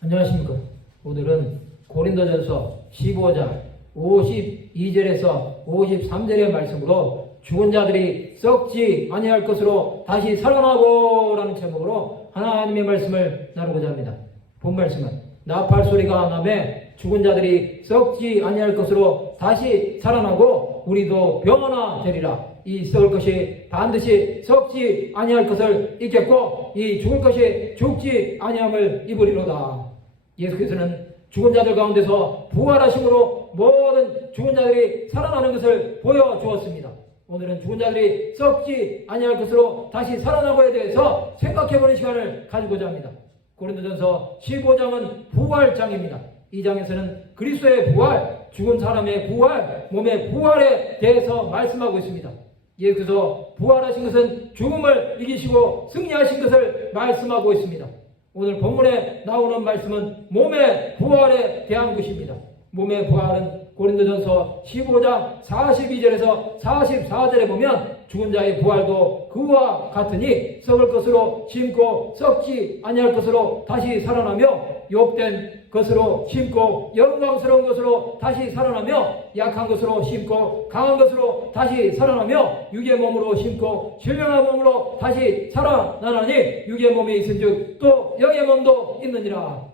안녕하십니까. 오늘은 고린도전서 15장 52절에서 53절의 말씀으로 죽은 자들이 썩지 아니할 것으로 다시 살아나고 라는 제목으로 하나님의 말씀을 나누고자 합니다. 본 말씀은 나팔 소리가 나매 죽은 자들이 썩지 아니할 것으로 다시 살아나고 우리도 변화되리라. 이 썩을 것이 반드시 썩지 아니할 것을 잊겠고 이 죽을 것이 죽지 아니함을 입으리로다. 예수께서는 죽은 자들 가운데서 부활하심으로 모든 죽은 자들이 살아나는 것을 보여주었습니다. 오늘은 죽은 자들이 썩지 아니할 것으로 다시 살아나고에 대해서 생각해보는 시간을 가지고자 합니다. 고린도전서 15장은 부활장입니다. 이 장에서는 그리스도의 부활, 죽은 사람의 부활, 몸의 부활에 대해서 말씀하고 있습니다. 예수께서 부활하신 것은 죽음을 이기시고 승리하신 것을 말씀하고 있습니다. 오늘 본문에 나오는 말씀은 몸의 부활에 대한 것입니다. 몸의 부활은 고린도전서 15장 42절에서 44절에 보면 죽은 자의 부활도 그와 같으니 썩을 것으로 심고 썩지 아니할 것으로 다시 살아나며 욕된 것으로 심고 영광스러운 것으로 다시 살아나며 약한 것으로 심고 강한 것으로 다시 살아나며 육의 몸으로 심고 신령한 몸으로 다시 살아나나니 육의 몸이 있은즉 또 영의 몸도 있느니라.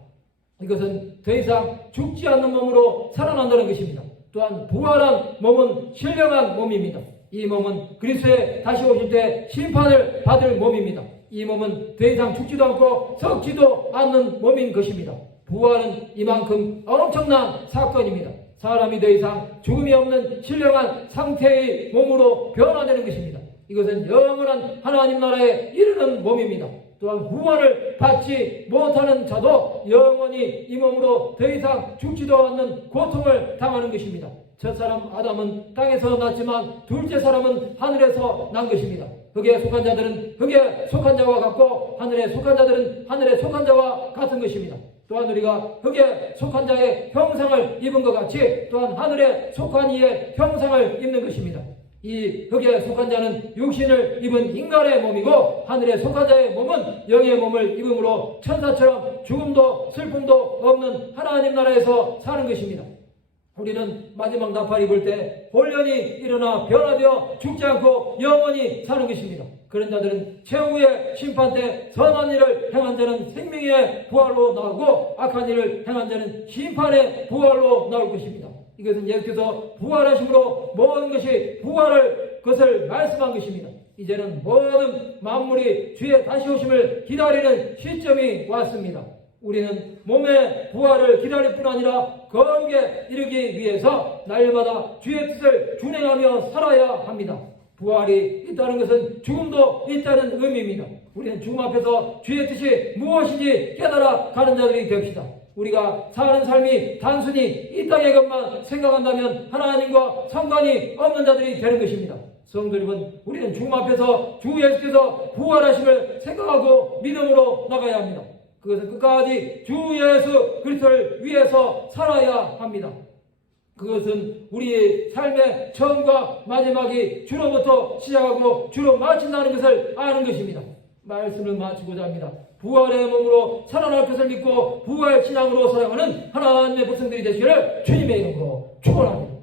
이것은 더 이상 죽지 않는 몸으로 살아난다는 것입니다. 또한 부활한 몸은 신령한 몸입니다. 이 몸은 그리스도에 다시 오실 때 심판을 받을 몸입니다. 이 몸은 더 이상 죽지도 않고 썩지도 않는 몸인 것입니다. 부활은 이만큼 엄청난 사건입니다. 사람이 더 이상 죽음이 없는 신령한 상태의 몸으로 변화되는 것입니다. 이것은 영원한 하나님 나라에 이르는 몸입니다. 또한 구원을 받지 못하는 자도 영원히 이 몸으로 더 이상 죽지도 않는 고통을 당하는 것입니다. 첫사람 아담은 땅에서 났지만 둘째 사람은 하늘에서 난 것입니다. 흙에 속한 자들은 흙에 속한 자와 같고 하늘에 속한 자들은 하늘에 속한 자와 같은 것입니다. 또한 우리가 흙에 속한 자의 형상을 입은 것 같이 또한 하늘에 속한 이의 형상을 입는 것입니다. 이 흙에 속한 자는 육신을 입은 인간의 몸이고 하늘에 속한 자의 몸은 영의 몸을 입음으로 천사처럼 죽음도 슬픔도 없는 하나님 나라에서 사는 것입니다. 우리는 마지막 나팔 입을 때 혼련이 일어나 변화되어 죽지 않고 영원히 사는 것입니다. 그런 자들은 최후의 심판 때 선한 일을 행한 자는 생명의 부활로 나오고 악한 일을 행한 자는 심판의 부활로 나올 것입니다. 이것은 예수께서 부활하심으로 모든 것이 부활할 것을 말씀한 것입니다. 이제는 모든 만물이 주의 다시 오심을 기다리는 시점이 왔습니다. 우리는 몸의 부활을 기다릴 뿐 아니라 거룩에 이르기 위해서 날마다 주의 뜻을 준행하며 살아야 합니다. 부활이 있다는 것은 죽음도 있다는 의미입니다. 우리는 죽음 앞에서 주의 뜻이 무엇인지 깨달아 가는 자들이 됩시다. 우리가 사는 삶이 단순히 이 땅의 것만 생각한다면 하나님과 상관이 없는 자들이 되는 것입니다. 성도 여러분, 우리는 죽음 앞에서 주 예수께서 부활하심을 생각하고 믿음으로 나가야 합니다. 그것은 끝까지 주 예수 그리스도를 위해서 살아야 합니다. 그것은 우리의 삶의 처음과 마지막이 주로부터 시작하고 주로 마친다는 것을 아는 것입니다. 말씀을 마치고자 합니다. 부활의 몸으로 살아날 것을 믿고 부활 신앙으로 살아가는 하나님의 백성들이 되시기를 주님의 이름으로 축원합니다.